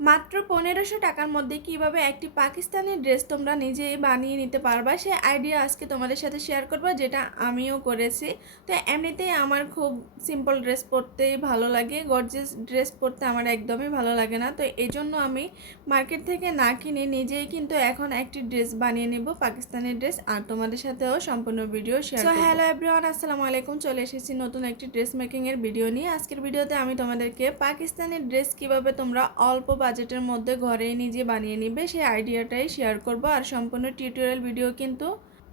মাত্র 1500 টাকার মধ্যে কিভাবে একটি পাকিস্তানি ড্রেস তোমরা নিজেই বানিয়ে নিতে পারবা সে আইডিয়া আজকে তোমাদের সাথে শেয়ার করবো, যেটা আমিও করেছি। তো এমনিতেই আমার খুব সিম্পল ড্রেস পরতেই ভালো লাগে, গর্জিয়াস ড্রেস পরতে আমার একদমই ভালো লাগে না। তো এই জন্য আমি মার্কেট থেকে না কিনে নিজেই কিন্তু এখন একটি ড্রেস বানিয়ে নেব, পাকিস্তানি ড্রেস, আর তোমাদের সাথেও সম্পূর্ণ ভিডিও শেয়ার করব। হ্যালো এভরিওয়ান, আসসালামু আলাইকুম। চলে এসেছি নতুন একটি ড্রেস মেকিং এর ভিডিও নিয়ে। আজকের ভিডিওতে আমি তোমাদেরকে পাকিস্তানি ড্রেস কিভাবে তোমরা অল্প বাজেটের মধ্যে ঘরেই নিজে বানিয়ে নিবে সেই আইডিয়াটাই শেয়ার করব। আর সম্পূর্ণ টিউটোরিয়াল ভিডিও কিন্তু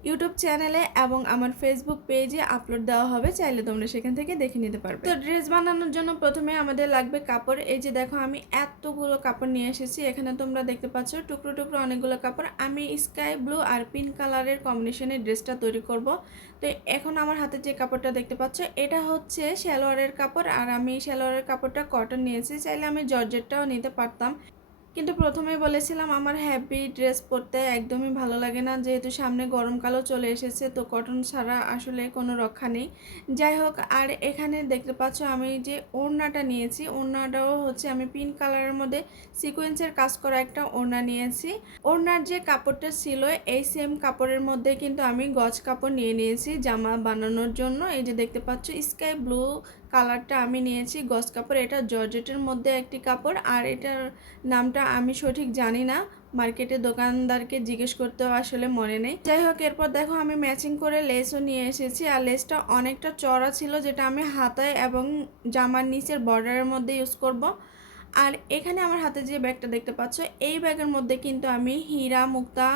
ইউটিউব চ্যানেলে এবং আমার ফেসবুক পেজে আপলোড দেওয়া হবে, চাইলে তোমরা সেখান থেকে দেখে নিতে পারবে। তো ড্রেস বানানোর জন্য প্রথমে আমাদের লাগবে কাপড়। এই যে দেখো আমি এতগুলো কাপড় নিয়ে এসেছি, এখানে তোমরা দেখতে পাচ্ছ টুকরো টুকরো অনেকগুলো কাপড়। আমি স্কাই ব্লু আর পিঙ্ক কালারের কম্বিনেশনের ড্রেসটা তৈরি করব। তো এখন আমার হাতে যে কাপড়টা দেখতে পাচ্ছ এটা হচ্ছে সালোয়ারের কাপড়, আর আমি সালোয়ারের কাপড়টা কটন নিয়েছি, চাইলে আমি জর্জেটটাও নিতে পারতাম, কিন্তু প্রথমেই বলেছিলাম আমার হ্যাভি ড্রেস পরতে একদমই ভালো লাগে না, যেহেতু সামনে গরমকালও চলে এসেছে, তো কটন ছাড়া আসলে কোনো রক্ষা নেই। যাই হোক, আর এখানে দেখতে পাচ্ছ আমি যে ওড়নাটা নিয়েছি, ওড়নাটাও হচ্ছে আমি পিঙ্ক কালারের মধ্যে সিকোয়েন্সের কাজ করা একটা ওড়না নিয়েছি। ওড়নার যে কাপড়টা ছিল এই সেম কাপড়ের মধ্যে কিন্তু আমি গজ কাপড় নিয়ে নিয়েছি জামা বানানোর জন্য। এই যে দেখতে পাচ্ছ স্কাই ব্লু কালারটা আমি নিয়েছি গজ কাপড়, এটা জর্জেটের মধ্যে একটি কাপড়, আর এটার নামটা আমি সঠিক জানি না, মার্কেটে দোকানদারকে জিজ্ঞেস করতেও আসলে মনে নেই। যাই হোক, এরপর দেখো আমি ম্যাচিং করে লেসও নিয়ে এসেছি, আর লেসটা অনেকটা চড়া ছিল, যেটা আমি হাতায় এবং জামার নিচের বর্ডারের মধ্যে ইউজ করব। আর এখানে আমার হাতে যে ব্যাগটা দেখতে পাচ্ছ এই ব্যাগের মধ্যে কিন্তু আমি হীরা মুক্তা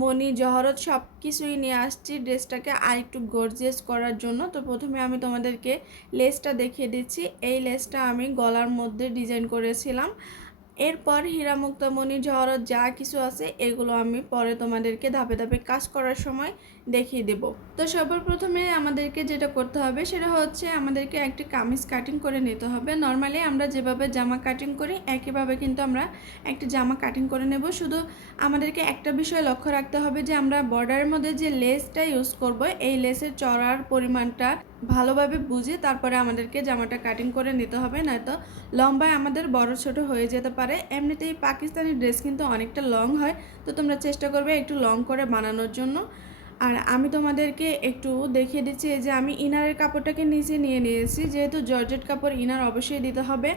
মণি জহরত সব কিছুই নিয়ে আসছি ড্রেসটাকে আর একটু গর্জিয়াস করার জন্য। তো প্রথমে আমি তোমাদেরকে লেসটা দেখিয়ে দিচ্ছি। এই লেসটা আমি গলার মধ্যে ডিজাইন করেছিলাম, এরপর হীরা মুক্তামণি জহরত যা কিছু আছে এগুলো আমি পরে তোমাদেরকে ধাপে ধাপে কাজ করার সময় দেখিয়ে দেব। তো সবার প্রথমে আমাদেরকে যেটা করতে হবে সেটা হচ্ছে আমাদেরকে একটি কামিজ কাটিং করে নিতে হবে। নর্মালি আমরা যেভাবে জামা কাটিং করি একইভাবে কিন্তু আমরা একটি জামা কাটিং করে নেব। শুধু আমাদেরকে একটা বিষয় লক্ষ্য রাখতে হবে যে আমরা বর্ডারের মধ্যে যে লেসটা ইউজ করব এই লেসের চড়ার পরিমাণটা ভালোভাবে বুঝে তারপরে আমাদেরকে জামাটা কাটিং করে নিতে হবে, নয়তো লম্বায় আমাদের বড় ছোট হয়ে যেতে পারে। এমনিতেই পাকিস্তানি ড্রেস কিন্তু অনেকটা লং হয়, তো তোমরা চেষ্টা করবে একটু লং করে বানানোর জন্য। আর আমি তোমাদেরকে একটু দেখিয়ে দিচ্ছি, এই যে আমি ইনারের কাপড়টাকে নিচে নিয়ে নিয়েছি, যেহেতু জর্জেট কাপড় ইনার অবশ্যই দিতে হবে।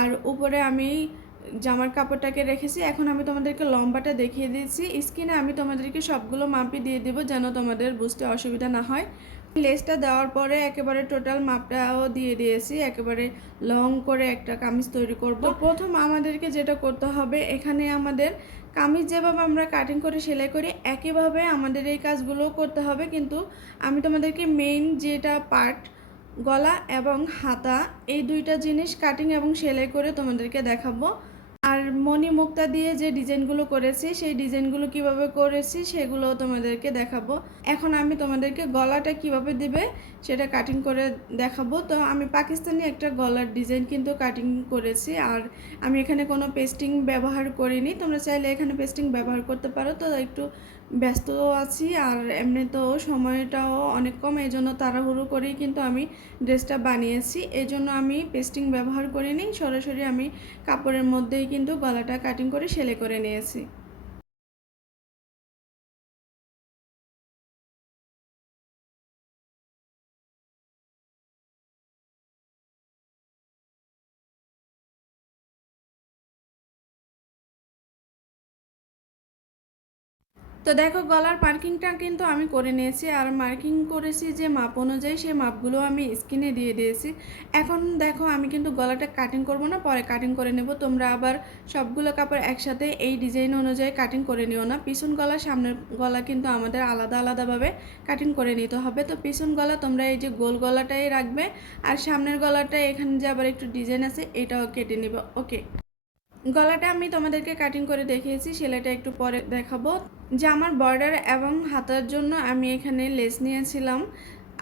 আর উপরে আমি জামার কাপড়টাকে রেখেছি। এখন আমি তোমাদেরকে লম্বাটা দেখিয়ে দিচ্ছি, স্কিনে আমি তোমাদেরকে সবগুলো মাপই দিয়ে দেবো যেন তোমাদের বুঝতে অসুবিধা না হয়। লেসটা দেওয়ার পরে একেবারে টোটাল মাপটাও দিয়ে দিয়েছি, একেবারে লং করে একটা কামিজ তৈরি করব। তো প্রথম আমাদেরকে যেটা করতে হবে, এখানে আমাদের কামিজ যেভাবে আমরা কাটিং করে সেলাই করি একইভাবে আমাদের এই কাজগুলো করতে হবে, কিন্তু আমি তোমাদেরকে মেইন যেটা পার্ট গলা এবং হাতা এই দুইটা জিনিস কাটিং এবং সেলাই করে তোমাদেরকে দেখাবো। আর মণি মুক্তা দিয়ে যে ডিজাইনগুলো করেছি সেই ডিজাইনগুলো কিভাবে করেছি সেগুলো তোমাদেরকে দেখাবো। এখন আমি তোমাদেরকে গলাটা কিভাবে দিবে সেটা কাটিং করে দেখাবো। তো আমি পাকিস্তানি একটা গলার ডিজাইন কিন্তু কাটিং করেছি, আর আমি এখানে কোনো পেস্টিং ব্যবহার করিনি, তোমরা চাইলে এখানে পেস্টিং ব্যবহার করতে পারো। তো একটু ব্যস্ত আছি আর এমনিতেও সময়টাও অনেক কম, এই জন্য তাড়াহুড়ো করেই কিন্তু আমি ড্রেসটা বানিয়েছি, এই জন্য আমি পেস্টিং ব্যবহার করিনি, সরাসরি আমি কাপড়ের মধ্যেই কিন্তু গলাটা কাটিং করে সেলাই করে নিয়েছি। তো দেখো গলার মার্কিংটা কিন্তু আমি করে নিয়েছি, আর মার্কিং করেছি যে মাপ অনুযায়ী সেই মাপগুলো আমি স্ক্রিনে দিয়ে দিয়েছি। এখন দেখো আমি কিন্তু গলাটা কাটিং করব না, পরে কাটিং করে নেব। তোমরা আবার সবগুলো কাপড় একসাথে এই ডিজাইন অনুযায়ী কাটিং করে নিও না, পিছন গলা সামনের গলা কিন্তু আমাদের আলাদা আলাদাভাবে কাটিং করে নিতে হবে। তো পিছন গলা তোমরা এই যে গোল গলাটাই রাখবে, আর সামনের গলাটা এখানে যে আবার একটু ডিজাইন আছে এটাও কেটে নেবে। ওকে, গলাটা আমি তোমাদেরকে কাটিং করে দেখিয়েছি, সেলাইটা একটু পরে দেখাবো। জামার বর্ডার এবং হাতার জন্য আমি এখানে লেস নিয়েছিলাম,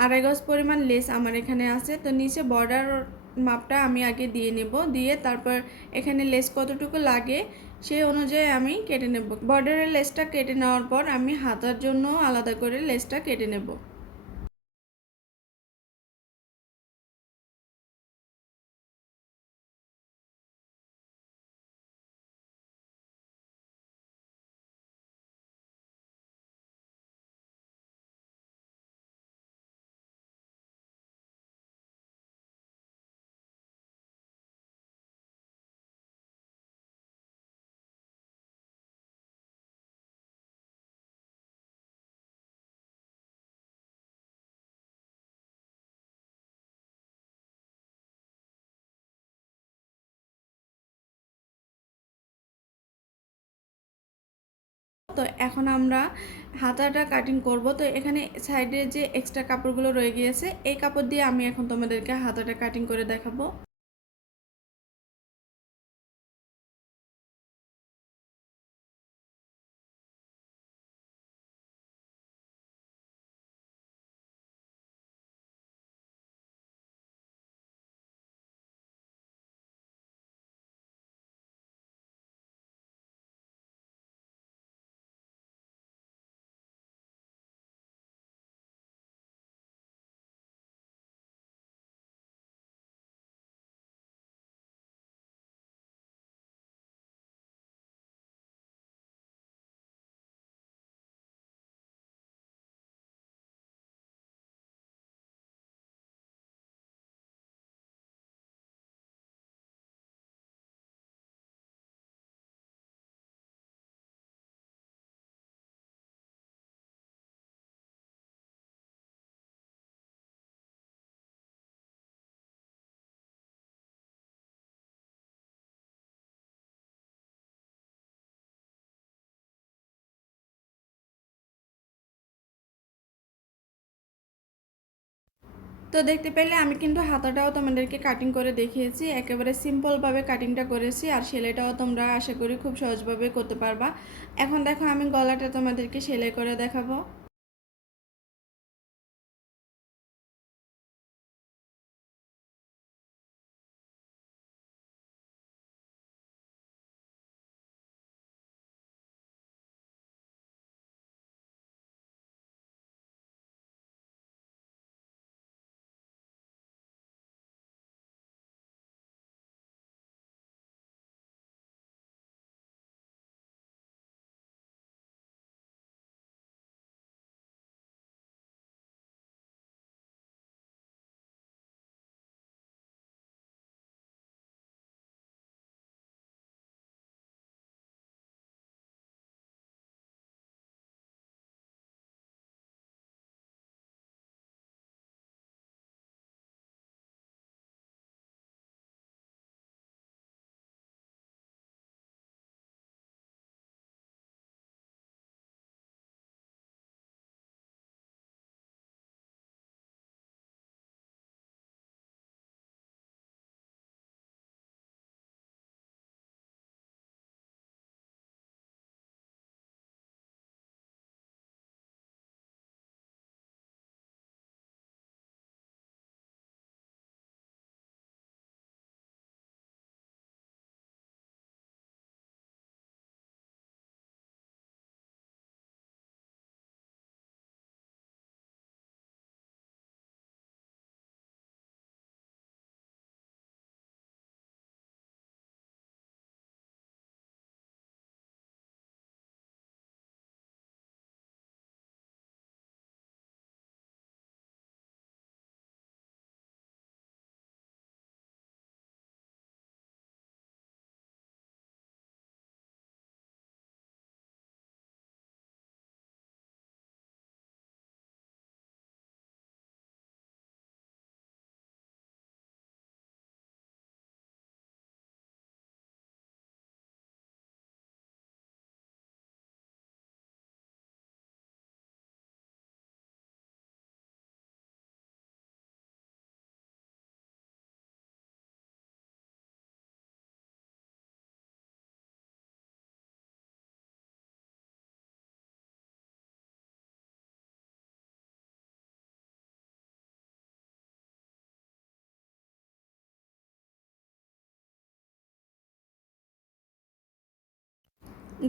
2.5 গজ পরিমাণ লেস আমার এখানে আছে। তো নিচে বর্ডার মাপটা আমি আগে দিয়ে নেব, দিয়ে তারপর এখানে লেস কতটুকু লাগে সেই অনুযায়ী আমি কেটে নেব। বর্ডারের লেসটা কেটে নেওয়ার পর আমি হাতার জন্য আলাদা করে লেসটা কেটে নেব। তো এখন আমরা হাতাটা কাটিং করব। তো এখানে সাইডে যে এক্সট্রা কাপড়গুলো রয়ে গিয়েছে এই কাপড় দিয়ে আমি এখন তোমাদেরকে হাতাটা কাটিং করে দেখাবো। তো দেখতে পেলে আমি কিন্তু হাতাটাও তোমাদেরকে কাটিং করে দেখিয়েছি, একেবারে সিম্পলভাবে কাটিংটা করেছি। আর সেলাইটাও তোমরা আশা করি খুব সহজভাবে করতে পারবা। এখন দেখো আমি গলাটা তোমাদেরকে সেলাই করে দেখাবো।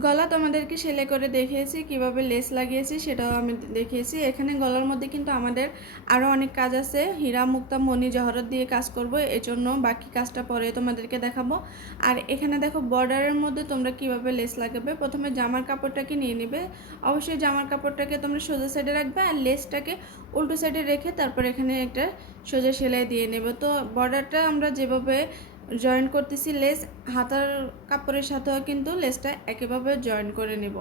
গলা তোমাদেরকে সেলাই করে দেখিয়েছি, কিভাবে লেস লাগিয়েছি সেটাও আমি দেখিয়েছি। এখানে গলার মধ্যে কিন্তু আমাদের আরও অনেক কাজ আছে, হীরা মুক্তা মণি জহরত দিয়ে কাজ করব, এজন্য বাকি কাজটা পরে তোমাদেরকে দেখাবো। আর এখানে দেখো বর্ডারের মধ্যে তোমরা কিভাবে লেস লাগাবে। প্রথমে জামার কাপড়টাকে নিয়ে নেবে, অবশ্যই জামার কাপড়টাকে তোমরা সোজা সাইডে রাখবে আর লেসটাকে উল্টো সাইডে রেখে তারপর এখানে একটা সোজা সেলাই দিয়ে নেবে। তো বর্ডারটা আমরা যেভাবে জয়েন করতেছি লেস, হাতার কাপড়ের সাথেও কিন্তু লেসটা একইভাবে জয়েন করে নেব।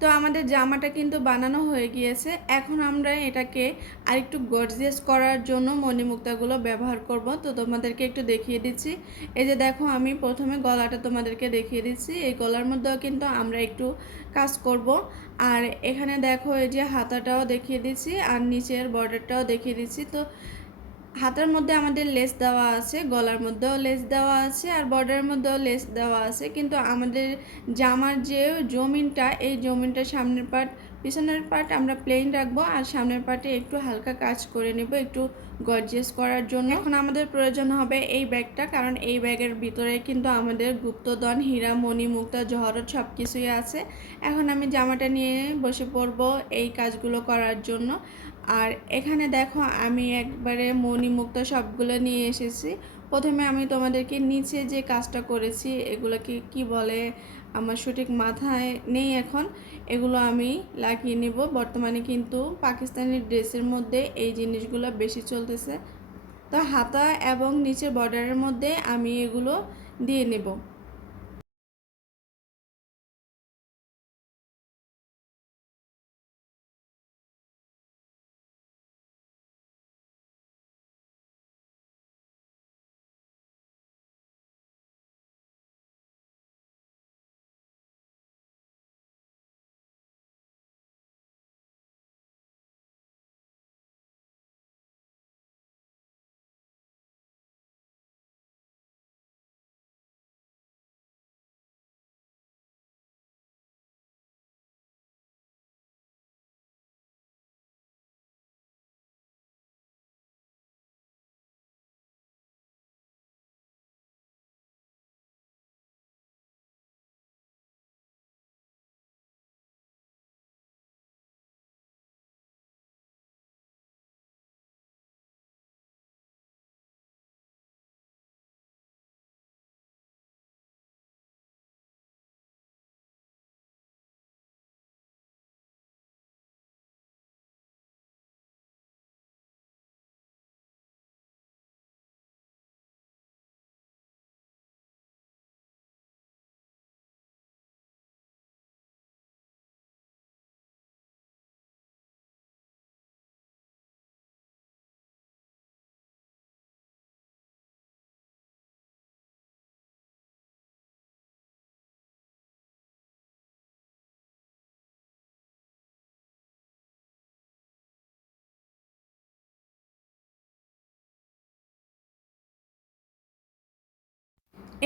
তো আমাদের জামাটা কিন্তু বানানো হয়ে গিয়েছে। এখন আমরা এটাকে আরেকটু গর্জিয়াস করার জন্য মণিমুক্তাগুলো ব্যবহার করব। তো তোমাদেরকে একটু দেখিয়ে দিচ্ছি। এই যে দেখো, আমি প্রথমে গলাটা তোমাদেরকে দেখিয়ে দিচ্ছি। এই গলার মধ্যেও কিন্তু আমরা একটু কাজ করব। আর এখানে দেখো, এই যে হাতাটাও দেখিয়ে দিচ্ছি আর নিচের বর্ডারটাও দেখিয়ে দিচ্ছি। তো হাতার মধ্যে আমাদের লেস দেওয়া আছে, গলার মধ্যেও লেস দেওয়া আছে আর বর্ডারের মধ্যেও লেস দেওয়া আছে, কিন্তু আমাদের জামার যে জমিনটা, এই জমিনটা সামনের পার্ট পিছনের পার্ট আমরা প্লেন রাখবো আর সামনের পার্টে একটু হালকা কাজ করে নেব একটু গর্জিয়াস করার জন্য। এখন আমাদের প্রয়োজন হবে এই ব্যাগটা, কারণ এই ব্যাগের ভিতরে কিন্তু আমাদের গুপ্তধন, হীরা, মণি, মুক্তা, জহরত সব কিছুই আছে। এখন আমি জামাটা নিয়ে বসে পড়বো এই কাজগুলো করার জন্য। আর এখানে দেখো, আমি একবারে মণিমুক্তা সবগুলো নিয়ে এসেছি। প্রথমে আমি তোমাদেরকে নিচে যে কাজটা করেছি, এগুলোকে কি বলে আমার সঠিক মাথায় নেই এখন, এগুলো আমি লাগিয়ে নেব। বর্তমানে কিন্তু পাকিস্তানি ড্রেসের মধ্যে এই জিনিসগুলো বেশি চলতেছে। তো হাতা এবং নিচের বর্ডারের মধ্যে আমি এগুলো দিয়ে নেব।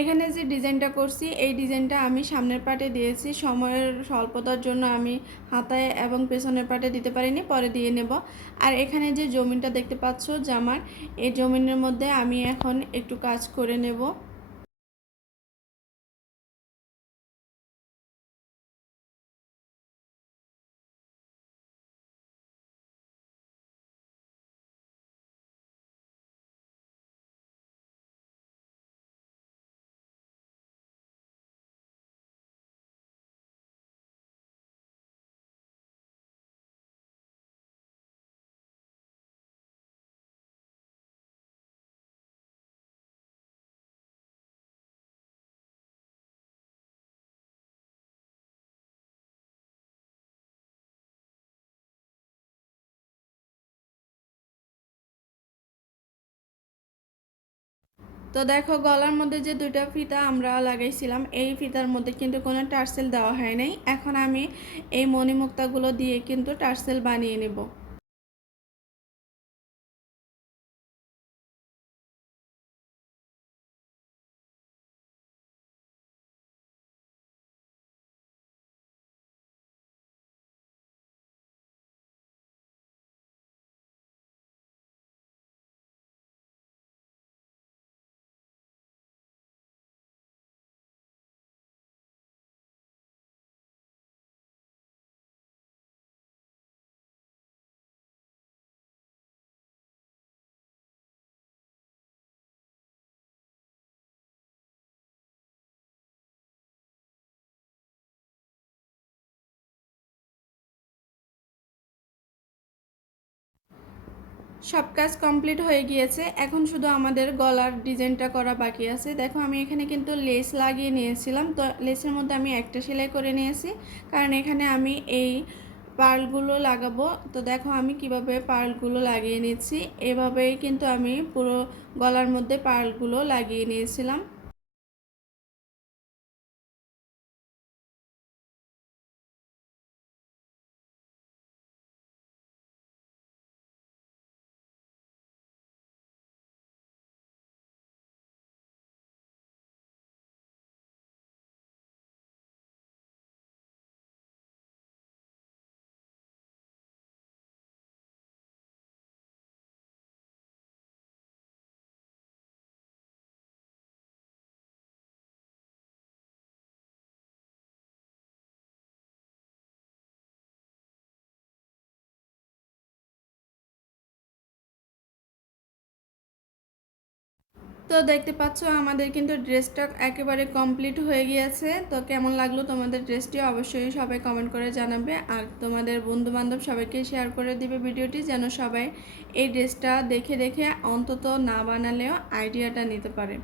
এখানে যে ডিজাইনটা করছি, এই ডিজাইনটা আমি সামনের পার্টে দিয়েছি। সময়ের স্বল্পতার জন্য আমি হাতায় এবং পেছনের পার্টে দিতে পারিনি, পরে দিয়ে নেব। আর এখানে যে জমিনটা দেখতে পাচ্ছ জামার, এই জমিনের মধ্যে আমি এখন একটু কাজ করে নেব। তো দেখো, গলার মধ্যে যে দুইটা ফিতা আমরা লাগাইছিলাম, এই ফিতার মধ্যে কিন্তু কোনো টার্সেল দেওয়া হয় নাই। এখন আমি এই মণিমুক্তাগুলো দিয়ে কিন্তু টার্সেল বানিয়ে নেব। সব কাজ কমপ্লিট হয়ে গিয়েছে, এখন শুধু আমাদের গলার ডিজাইনটা করা বাকি আছে। দেখো আমি এখানে কিন্তু লেস লাগিয়ে নিয়েছিলাম, তো লেসের মধ্যে আমি একটা সেলাই করে নিয়েছি, কারণ এখানে আমি এই পার্লগুলো লাগাবো। তো দেখো আমি কিভাবে পার্লগুলো লাগিয়ে নিচ্ছি, এভাবেই কিন্তু আমি পুরো গলার মধ্যে পার্লগুলো লাগিয়ে নিয়েছিলাম। তো দেখতে পাচ্ছ আমাদের কিন্তু ড্রেসটা একেবারে কমপ্লিট হয়ে গিয়েছে। তো কেমন লাগলো তোমাদের ড্রেসটি অবশ্যই সবাই কমেন্ট করে জানাবে, আর তোমাদের বন্ধু বান্ধব সবাইকে শেয়ার করে দিবে ভিডিওটি, যেন সবাই এই ড্রেসটা দেখে দেখে অন্তত না বানালেও আইডিয়াটা নিতে পারে।